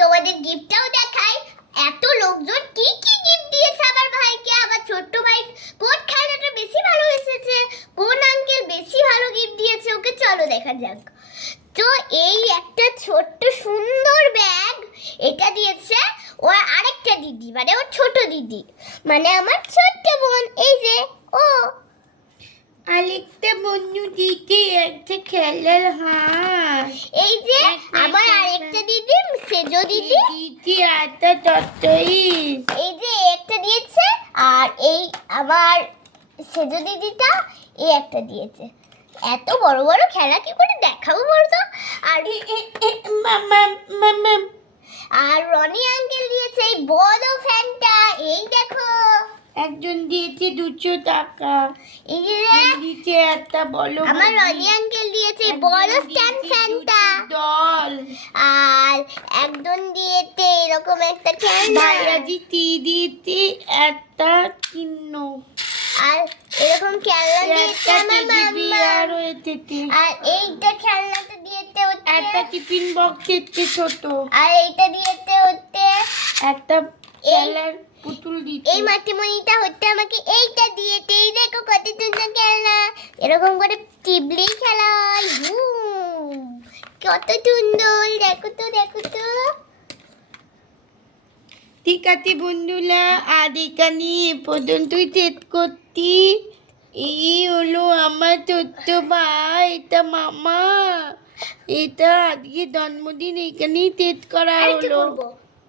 তোমাদের গিফটটাও দেখাই। এত লোকজন কি কি গিফট দিয়েছে আমার ভাইকে। আমার ছোট্ট ভাই কোন খেলনাটা বেশি ভালো এসেছে, কোন আঙ্কেল বেশি ভালো গিফট দিয়েছে, ওকে চলো দেখা যাক। তো এই একটা ছোট্ট সুন্দর ব্যাগ, এটা দিয়েছে ওর আরেকটা দিদি, মানে ওর ছোট দিদি, মানে আমার ছোট্ট বোন। এই যে ও আরেকটা বন্ধু দিতে একটা খেলার হাঁস। এই যে আমার আরেকটা দিদি সেজো দিদি, দিদি একটা তত্ত্বই। এই যে একটা দিয়েছে, আর এই আমার সেজো দিদিটা এই একটা দিয়েছে। এত বড় বড় খেলা কি করে দেখাবো বলতো। আর মামা মামা আর রনি আঙ্কেল দিয়েছে এই বড় ফ্যানটা, এই দেখো। একজন দিয়েছে 200 টাকা। এই যে দিয়েছে একটা বলো আমার রনি আঙ্কেল দিয়েছে এই বড় স্ট্যান্ড ফ্যানটা, দল। আর একজন দিয়েছে এরকম একটা খেলনা, ভাইয়া দিয়েছে একটা চিহ্ন। আর এরকম খেলনা দিয়েছে আমার মাম্মা। আর এতে আর এইটা খেলনাটা দিয়েছে হচ্ছে একটা টিফিন বক্স এতে ছোট। আর এইটা দিয়েছে হচ্ছে একটা খেলার পুতুল দিতে। এই মাটিমণিটা হচ্ছে আমাকে এইটা দিয়েছে। এই দেখো কত সুন্দর খেলনা, এরকম করে টিবলি খেলা হয়। কত সুন্দর, দেখো তো দেখো তো। ঠিক আছে বন্ধুরা, আর এখানে এ পর্যন্তই শেষ করছি। এই হলো আমার ছোট্ট ভাই, এটা মামা, এটা আজকে জন্মদিন এখানেই শেষ করা আরেকটু হলো। করবো।